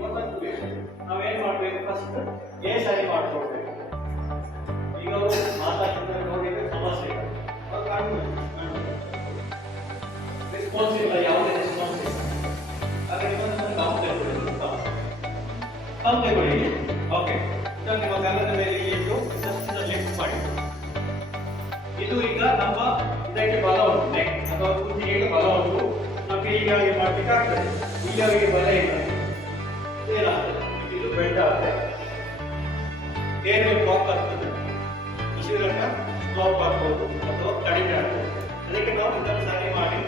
ಗೊತ್ತಾಗ್ತದೆ. ನಾವೇನ್ ಮಾಡ್ಬೇಕು ಫಸ್ಟ್ ಎ ಸರಿ ಮಾಡ್ಕೊಳ್ಬೇಕು. ಈಗ ಅವರು ಮಾತಾಡ್ತಿದ್ರೆ ನೋಡಿದ್ರೆ ಸಮಸ್ಯೆ ಇದೆ. ಅವ್ರು ರೆಸ್ಪಾನ್ಸ್ ಇಲ್ಲ, ಯಾವುದೇ ರೆಸ್ಪಾನ್ಸ್ ಇಲ್ಲ. ಹಾಗಾಗಿ ನಾವು ತಗೊಳ್ಳಿ. ಓಕೆ, ನಿಮ್ಮ ಗಲ್ಲದ ಮೇಲೆ ಇಟ್ಟು ಲಿಫ್ಟ್ ಮಾಡಿ. ಇದು ಈಗ ನಮ್ಮ ಇದಕ್ಕೆ ಬಲ ಉಂಟು, ನೆಕ್ ಅಥವಾ ಕುತ್ತಿಗೆಗೆ ಬಲ ಉಂಟು. ನಮಗೆ ಹೀಗಾಗಿ ಮಾಡ್ಲಿಕ್ಕೆ ಆಗ್ತದೆ. ಹೀಗಾಗಿ ಬಲ ಇಲ್ಲ, ಏನಾಗ್ತದೆ ಇದು ಬೆಂಡ್ ಆಗ್ತದೆ, ಏನೇ ಬ್ಲಾಕ್ ಆಗ್ತದೆ, ಉಸಿರನ್ನ ಬ್ಲಾಕ್ ಆಗ್ಬೋದು ಅಥವಾ ಕಡಿಮೆ ಆಗ್ಬೋದು. ಅದಕ್ಕೆ ನಾವು ಇದನ್ನು ಸರಿ ಮಾಡಿ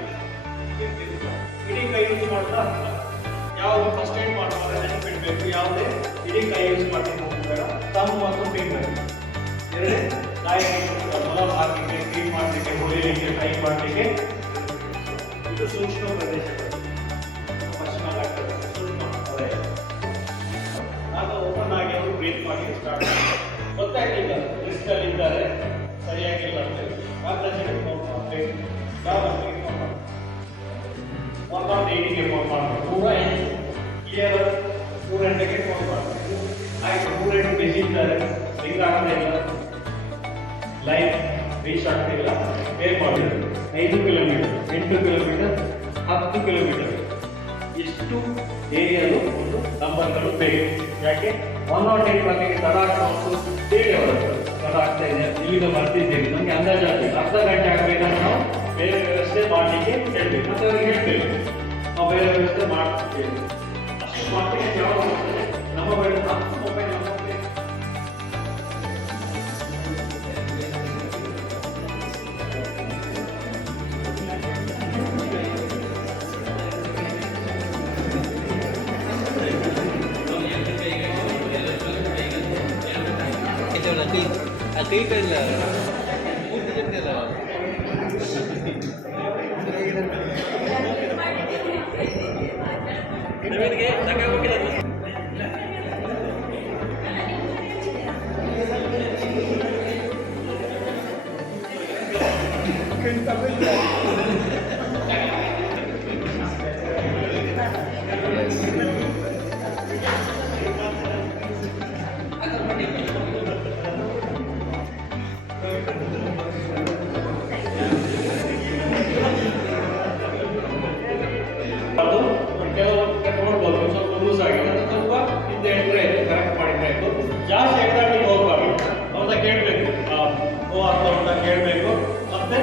ಇಡೀ ಕೈ ಯೂಸ್ ಮಾಡ್ತಾ ಯಾವುದು ಫಸ್ಟ್ ಏಡ್ ಮಾಡುವಾಗ ನೆನಪಿಡ್ಬೇಕು. ಯಾವುದೇ ಇಡೀ ಕೈ ಯೂಸ್ ಮಾಡ್ಲಿಕ್ಕೆ ಹೋಗ್ಬೇಡ. ತಮ್ಮ ಮತ್ತು ಫಿಂಗರ್ ಎರಡೇ ಗಾಯಕ್ಕೆ ಮೊಲ ಹಾಕಲಿಕ್ಕೆ, ಕ್ಲೀನ್ ಮಾಡಲಿಕ್ಕೆ, ಹೊಲಿಲಿಕ್ಕೆ, ಕೈ ಮಾಡಲಿಕ್ಕೆ. ಇದು ಸೂಕ್ಷ್ಮ ಪ್ರದೇಶಗಳು, ಪಶ್ಚಿಮ ಘಟ್ಟದ ಸೂಕ್ಷ್ಮ ವಲಯ. ಆಗ ಓಪನ್ ಆಗಿ ಅವರು ಬ್ರೀತ್ ಮಾಡಿ ಸ್ಟಾರ್ಟ್ ಮಾಡಿ. ಗೊತ್ತಾಗ್ಲಿಲ್ಲ ರಿಸ್ಕ್ ಅಲ್ಲಿ ಇದ್ದಾರೆ, ಸರಿಯಾಗಿಲ್ಲ ಅಂದರೆ ಆಪರೇಷನ್ ಫೋನ್ ಮಾಡಬೇಕು. ಯಾವ ಫೋನ್ ಮಾಡಿ 180ಗೆ ಫೋನ್ ಮಾಡಬೇಕು. 100 ಫೋನ್ ಮಾಡಬೇಕು. ಆಯ್ತು, 100 ಬಿಸಿ ಇದ್ದಾರೆ, ರಿಂಗ್ ಆಗ್ತಾ ಇಲ್ಲ, ಲೈನ್ ರೀಚ್ ಆಗ್ತಿಲ್ಲ, ಏನ್ ಮಾಡಿದ್ರು 5 ಕಿಲೋಮೀಟರ್, 8 ಕಿಲೋಮೀಟರ್, 10 ಕಿಲೋಮೀಟರ್ ಇಷ್ಟು ಏರಿಯಾಲು ಒಂದು ನಂಬರ್ಗಳು ಬೇಕು. ಯಾಕೆ 108 ಬಗ್ಗೆ ತಡ ಆಗ್ತಾ ಬೇಗ ಬರುತ್ತೆ, ತಡ ಆಗ್ತಾ ಇದೆ, ಇಲ್ಲಿಂದ ಬರ್ತಿದ್ದೇವೆ, ನಮಗೆ ಅಂದಾಜು ಆಗಬೇಕು. ಅರ್ಧ ಗಂಟೆ ಆಗಬೇಕಂದ್ರೆ ನಾವು ಬೇರೆ ವ್ಯವಸ್ಥೆ ಮಾಡಲಿಕ್ಕೆ ಹೇಳ್ಬೇಕು, ಮತ್ತೆ ಅವ್ರಿಗೆ ಹೇಳ್ಬೇಕು ನಾವು ಬೇರೆ ವ್ಯವಸ್ಥೆ ಮಾಡ್ತಿದ್ದೇವೆ. ಅಷ್ಟು ಮಾಡ್ಲಿಕ್ಕೆ ಯಾವಾಗ ಬರ್ತದೆ, ನಮ್ಮ ಬೇಡ ಮೊಬೈಲ್ ನಮ್ಮ ಅತೀತ ಇಲ್ಲ ಮೂರ್ತಿ ಜೊತೆಲ್ಲ ನವೀನ್ಗೆ ಹೋಗಿಲ್ಲ. ಜಾಸ್ತಿ ಎಕ್ಸಾಕ್ಟ್ ಹೋಗ್ಬಾರ್ದು. ಅವ್ರನ್ನ ಕೇಳಬೇಕು, ಅಂತ ಕೇಳಬೇಕು, ಮತ್ತೆ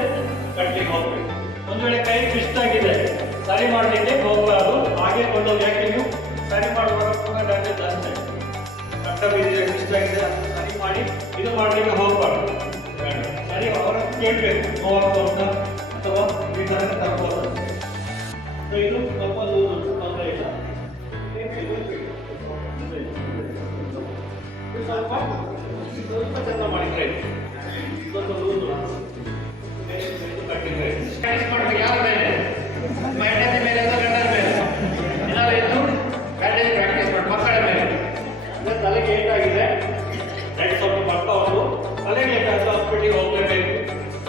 ಕಟ್ಲಿಕ್ಕೆ ಹೋಗ್ಬೇಕು. ಒಂದು ವೇಳೆ ಕೈ ಟ್ವಿಸ್ಟ್ ಆಗಿದೆ, ಸರಿ ಮಾಡಲಿಕ್ಕೆ ಹೋಗಬಾರ್ದು. ಹಾಗೆ ಕೊಂಡೋಗಿ, ಯಾಕೆ ನೀವು ಸರಿ ಮಾಡುವಾಗ ಕೂಡ ಡ್ಯಾಮೇಜ್ ಜಾಸ್ತಿ ಆಗಿದೆ. ಕಟ್ಟ ಬಿದ್ದಿದೆ, ಟ್ವಿಸ್ಟ್ ಆಗಿದೆ, ಸರಿ ಮಾಡಿ ಇದು ಮಾಡಲಿಕ್ಕೆ ಹೋಗಬಾರ್ದು. ಸರಿ ಅವರ ಕೇಳಬೇಕು, ನೋವಾಗ್ತಾ ಅಥವಾ ಈ ಥರ ತರ್ಬೋದು. ಇದು ಸ್ವಲ್ಪ ಲೂಸ್ ತೊಂದರೆ ಇಲ್ಲ. ಸ್ವಲ್ಪ ಚಂದ ಮಾಡಿದ್ರೆ ಸ್ವಲ್ಪ ಲೂಸು ಕಟ್ಟಿದ್ರೆ ಮಾಡಬೇಕು. ಯಾವ ಮೇಲೆ ಹೆಂಡತಿ ಮೇಲೆ ಅಥವಾ ಗಂಡನ ಮೇಲೆ ಏನಾದ್ರು ಇದ್ದು ಬ್ಯಾಂಡೇಜ್ ಪ್ರಾಕ್ಟೀಸ್ ಮಾಡಿ. ಮಕ್ಕಳ ಮೇಲೆ ಅಂದರೆ ತಲೆಗೆ ಏಟಾಗಿದೆ, ಬ್ಲಡ್ ಸ್ವಲ್ಪ ಬರ್ತಾ ಉಂಟು, ತಲೆಗೆ ಏಟಾದ್ರೆ ಹಾಸ್ಪಿಟಲ್ಗೆ ಹೋಗಲೇಬೇಕು.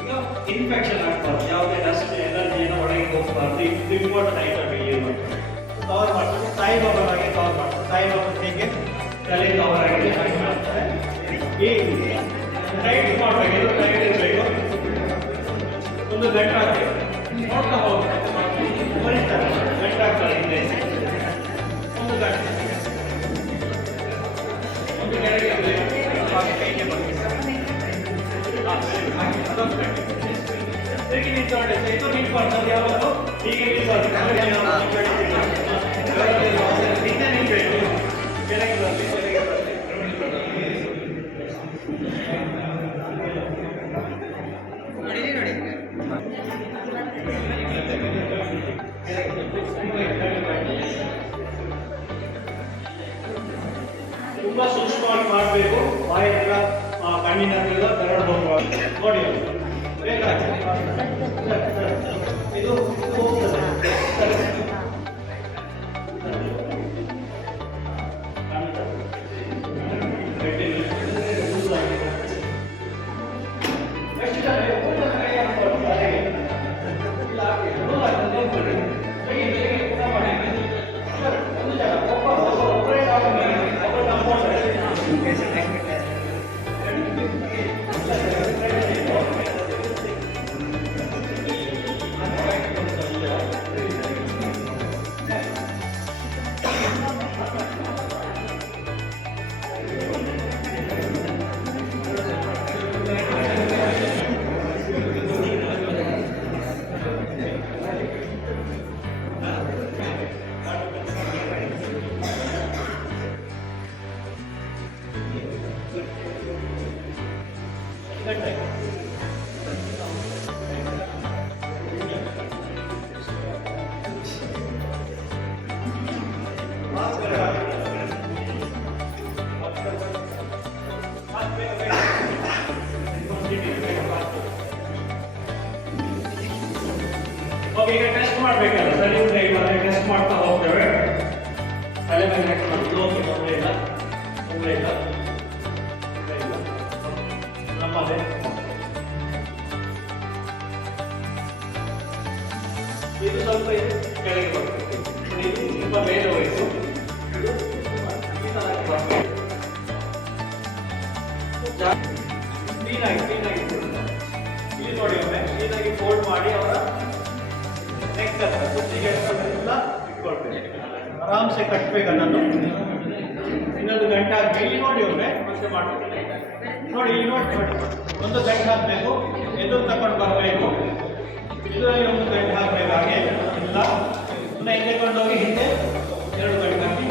ಈಗ ಇನ್ಫೆಕ್ಷನ್ ಆಗ್ಬಾರ್ದು, ಯಾವುದೇ ಡಸ್ಟ್ ಎನರ್ಜಿಯನ್ನು ಒಳಗೆ ಹೋಗಬಾರ್ದು. ಇದು ಇಂಪಾರ್ಟೆಂಟ್ ಐಟಮ್ ಇಲ್ಲಿ ಕವರ್ ಮಾಡ್ತಾರೆ. ಸಾಯಿಬಾಬಾಗೆ ಕವರ್ ಮಾಡ್ತಾರೆ. ಸಾಯಿಬಾಬಾ ಹೇಗೆ ತಲೆ ಕವರ್ ಆಗಿದೆ ಹಾಗೆ ಮಾಡ್ತಾರೆ. ಈ ಟೈಟ್ ಮಾಡಬೇಕು, ಇದು ಟೈಟ್ ಇರಬೇಕು. ಒಂದು ಗಂಟೆ ಆಗ್ತದೆ, ನೋಡ್ತಾ ಹೋಗ್ತಾರೆ, ಬರೀತಾರೆ, ಗಂಟೆ ಆಗ್ತಾರೆ. ಹಿಂದೆ ಒಂದು ಗಂಟೆ, ಒಂದು ಕೆಳಗೆ ಕೈಗೆ ಬರಬೇಕು. ಅದೊಂದು ಗಂಟೆ ಹೇಗೆ ನಿಂತ್ಕೊಂಡೆ ಇದು ನಿಂತ್ಕೊಳ್ತಾರೆ. ಯಾವಾಗ ಹೀಗೆ ನಿಂತ್ಕೊಳ್ತಾರೆ, ಹಿಂದೆ ನಿಂತ್ಬೇಕು, ಕೆಳಗೆ ಬರಲಿ, ಕೆಳಗೆ ಬರಲಿ. ತುಂಬಾ ಸೂಕ್ಷ್ಮವಾಗಿ ಮಾಡಬೇಕು. ಬಾಯಿ ಹತ್ರ, ಕಣ್ಣಿನ ಹತ್ರ ಕರಡು ಹೋಗಬಾರ್ದು. ನೋಡಿ ಬೇಗ ಇದು ಹೋಗ್ತದೆ. ಒಂದು ಜಾಗ ಮಾಡಬೇಕಲ್ಲ, ಸರಿ ಇದ್ರೆ ಇವಾಗ ಟೆಸ್ಟ್ ಮಾಡ್ತಾ ಹೋಗ್ತೇವೆ. ತಲೆ ಮೇಲೆ ನೆಕ್ಸ್ಟ್ ಮಾಡೋದು. ಓಕೆ, ತೊಂದರೆ ಇಲ್ಲ, ತೊಂದರೆ ಇಲ್ಲ, ತೊಂದರೆ ಇಲ್ಲ. ನಮ್ಮದೇ ಇದು ಸ್ವಲ್ಪ ಕೆಳಗೆ ಬರ್ತದೆ, ಇದು ತುಂಬ ಮೇಲೆ ಹೋಯಿತು. ಇದು ಈ ಥರ ಬರ್ತದೆ. ಕ್ಲೀನಾಗಿ ಇಲ್ಲಿ ನೋಡಿ ಒಮ್ಮೆ ಕ್ಲೀನಾಗಿ ಫೋಲ್ಡ್ ಮಾಡಿ ಅವರ ನೆಕ್ ಹತ್ರ ಕುತ್ತಿಗೆ ಎಲ್ಲ ಇಟ್ಕೊಳ್ಬೇಕು. ಆರಾಮ್ಸೆ ಕಟ್ಟಬೇಕು ಅದನ್ನು. ಇನ್ನೊಂದು ಗಂಟೆ ಆದ್ಮೇಲೆ ಇಲ್ಲಿ ನೋಡಿ ಒಮ್ಮೆ ಮತ್ತೆ ಮಾಡ್ಬೇಕು. ನೋಡಿ ಇಲ್ಲಿ ನೋಡಿ ಒಂದು ಗಂಟೆ ಹಾಕಬೇಕು, ಎದುರು ತಗೊಂಡು ಬರಬೇಕು. ಇದರಲ್ಲಿ ಒಂದು ಗಂಟೆ ಹಾಕಬೇಕು. ಹಾಗೆ ಇಲ್ಲ ಸುಮ್ಮನೆ ಹಿಂದೆ ಕೊಂಡೋಗಿ ಹಿಂದೆ 2 ಗಂಟೆ ಹಾಕಿ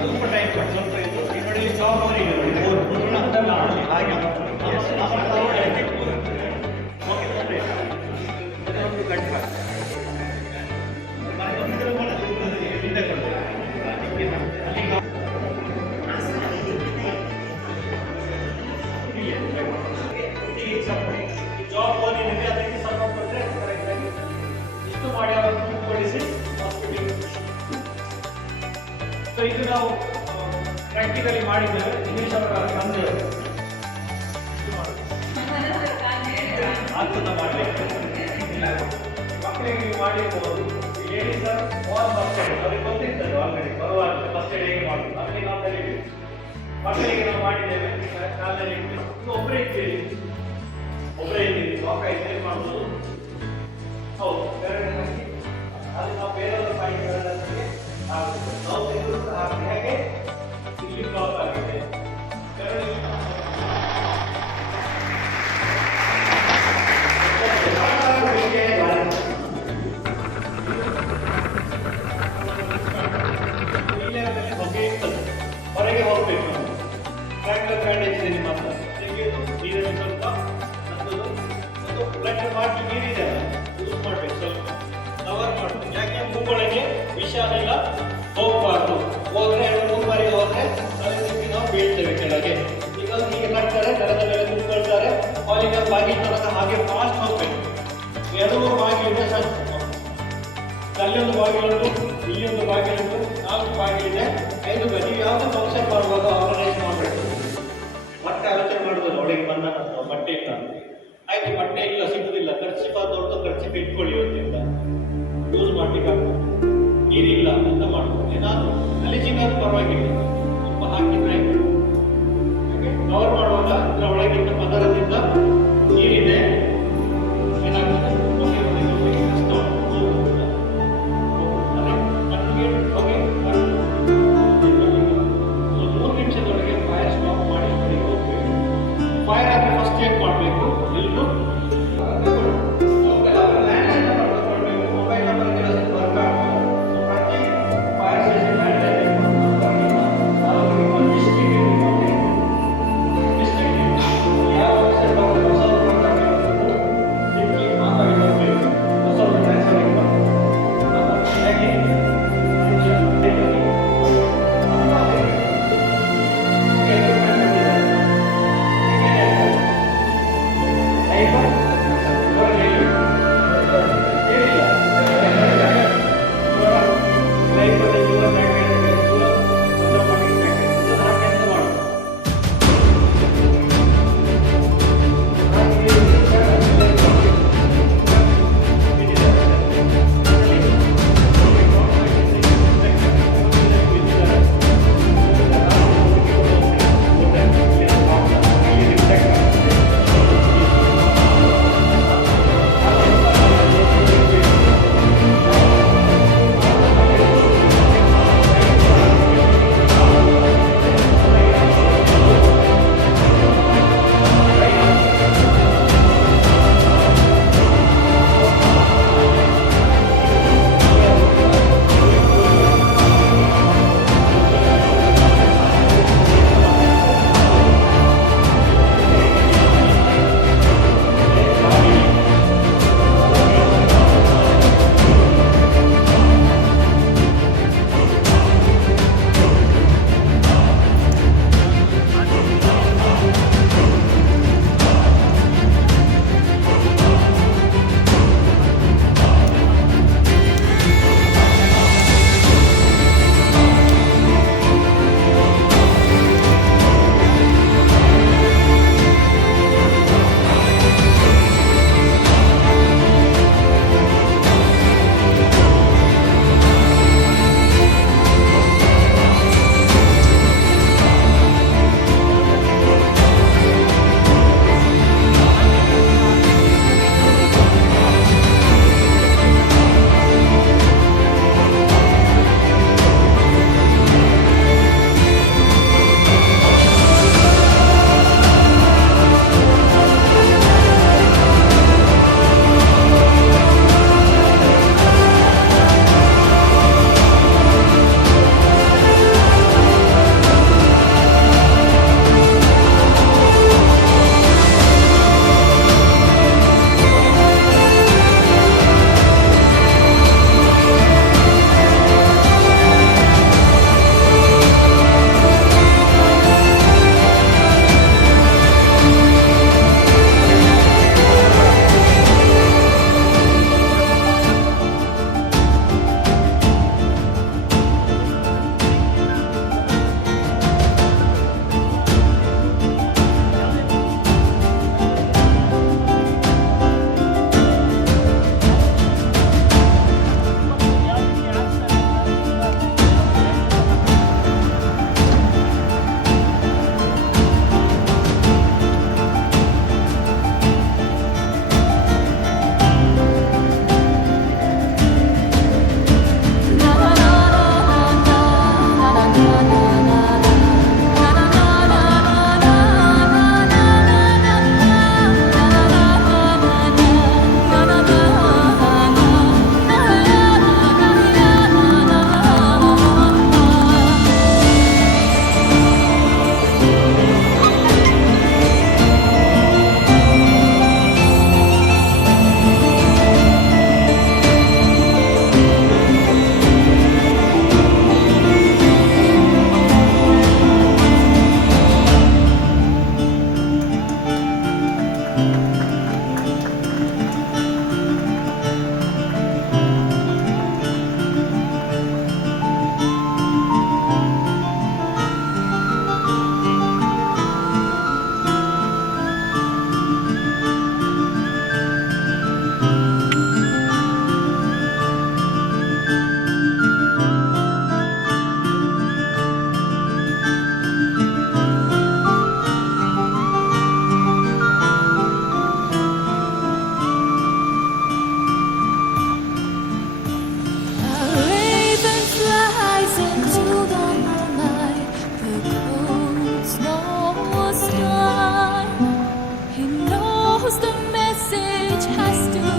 ಸ್ವಲ್ಪ ಟೈಮ್ ಸ್ವಲ್ಪ ಇದು ನೋಡಿ ಜಾಬ್ ಅವರಿಗೆ ಹಾಗೆ ಓಕೆ ತೊಂದರೆ ಇಲ್ಲ. ಒಂದು ಗಂಟೆ ಹಾಕಿ ಹಿಂದೆ ಕೊಂಡು ಜಾಬ್ ಓದಿದ್ರೆ ಅದಕ್ಕೆ ಸ್ವಲ್ಪ ಬಂದರೆ ಕರೆಕ್ಟಾಗಿ ಇಷ್ಟು ಮಾಡಿ ಅವರನ್ನು ಕೂತ್ಕೊಳಿಸಿ ಹಾಸ್ಪಿಟಲ್. ಸೊ ಇದು ನಾವು ಪ್ರಾಕ್ಟಿಕಲಿ ಮಾಡಿದ್ದೇವೆ. ಇಂಗ್ಲೀಷ್ ಅವರ ತಂದೆ ಅದ್ಭುತ ಮಾಡಬೇಕು. ಮಕ್ಕಳಿಗೆ ನೀವು ಮಾಡಿರ್ಬೋದು. ಹೇಳಿ ಸರ್ ವಾಲ್ ಫಸ್ಟ್ ಏಡ್ ಅವ್ರಿಗೆ ಗೊತ್ತಿರ್ತದೆ ಆಲ್ರೆಡಿ ಬರುವಾಗ ಫಸ್ಟ್ ಏಡ್ ಹೇಗೆ ಮಾಡೋದು ಅದಕ್ಕೆ ನಾವು ಕಲಿತೀವಿ. ಮಕ್ಕಳಿಗೆ ನಾವು ಮಾಡಿದ್ದೇವೆ. ಕಾಲದಲ್ಲಿ ಒಬ್ಬರೇ ಇದ್ದೀರಿ, ಒಬ್ಬರೇ ಇದ್ದೀರಿ, ವಾಕ ಹೇಗೆ ಮಾಡ್ಬೋದು. ಹೌದು, ಅದು ನಾವು ಬೇರೆಯವರ ಪಾಯಿಂಟ್ಗಳಿಗೆ ಹಾಕ್ಬೋದು. ನಾವು ತೆಗೆದು ಹಾಕಿ ಹಾಗೆ ಇಲ್ಲಿ ಬ್ಲಾಕ್ ಆಗಿದೆ. ಹೊರಗೆ ಹೋಗ್ಬೇಕು. ಬ್ಯಾಂಡೇಜ್ ಇದೆ ನಿಮ್ಮ ಹತ್ರ, ತೆಗೆದು ನೀರಲ್ಲಿ ಸ್ವಲ್ಪ ಹತ್ತೋದು ಮತ್ತು ಬ್ಲಡ್ ಮಾಡಿ ನೀರಿದೆ ಯೂಸ್ ಮಾಡಬೇಕು. ಸ್ವಲ್ಪ ಕವರ್ ಮಾಡಬೇಕು. ಯಾಕೆ ಮೂಗೊಳಗೆ ವಿಷ ಅದೆಲ್ಲ ಹೋಗಬಾರ್ದು. ಹೋದರೆ 2-3 ಬಾರಿ ಹೋದರೆ ತಲೆ ತಿಪ್ಪಿ ನಾವು ಬೀಳ್ತೇವೆ ಕೆಳಗೆ. ಈಗ ಹೀಗೆ ಕಟ್ತಾರೆ, ನೆಲದ ಮೇಲೆ ಕೂತ್ಕೊಳ್ತಾರೆ. ಅವರಿಗೆ ಬಾಗಿಲು ತನಕ ಹಾಗೆ ಫಾಸ್ಟ್ ಹೋಗ್ಬೇಕು. 2-3 ಬಾಗಿಲಿದೆ, ಅಲ್ಲೊಂದು ಬಾಗಿಲುಂಟು, ಇಲ್ಲೊಂದು ಬಾಗಿಲುಂಟು, 4 ಬಾಗಿಲಿದೆ, 5 ಬದಿ. ಯಾವುದು ಫಂಕ್ಷನ್ ಮಾಡುವಾಗ ಆರ್ಗನೈಸ್ ಮಾಡಬೇಕು. ಮತ್ತೆ ಆಲೋಚನೆ ಮಾಡೋದಿಲ್ಲ ಒಳಗೆ ಬಂದ ನಂತರ ಬಟ್ಟೆ ಇಲ್ಲ ಆಯ್ತು, ಬಟ್ಟೆ ಇಲ್ಲ ಸಿಗುದಿಲ್ಲ, ಖರ್ಚಿಪ ದೊಡ್ಡ ಖರ್ಚಿಪ ಇಟ್ಕೊಳ್ಳಿ, ಇವತ್ತಿಂದ ಯೂಸ್ ಮಾಡ್ಲಿಕ್ಕಾಗ್ತದೆ. ನೀರಿಲ್ಲ ಅಂತ ಮಾಡ್ಬೋದು. ಏನಾದ್ರು ಗಲೀಜಿಗಾದ್ರೂ ಪರವಾಗಿಲ್ಲ, ಸ್ವಲ್ಪ ಹಾಕಿದ್ರೆ ಕವರ್ ಮಾಡುವಾಗ ಅದರ ಒಳಗಿಂದ ಪದರದಿಂದ ನೀರಿದೆ ಏನಾಗ್ತದೆ ಕಷ್ಟ. ಓಕೆ, 3 ನಿಮಿಷದೊಳಗೆ ಫೈರ್ ಸ್ಟಾಪ್ ಮಾಡಿ ಹೋಗ್ಬೇಕು. ಫೈರ್ ಆದರೆ ಫಸ್ಟ್ ಏನ್ ಮಾಡಬೇಕು, ಎಲ್ಲರೂ ಮೊಬೈಲ್ ನಂಬರ್ ವರ್ಕ್ ಆಗ್ತದೆ. ಪ್ರತಿ ಫೈರ್ ಸ್ಟೇಷನ್ ಡಿಸ್ಟ್ರಿಕ್ಟ್ ಯಾವ which has to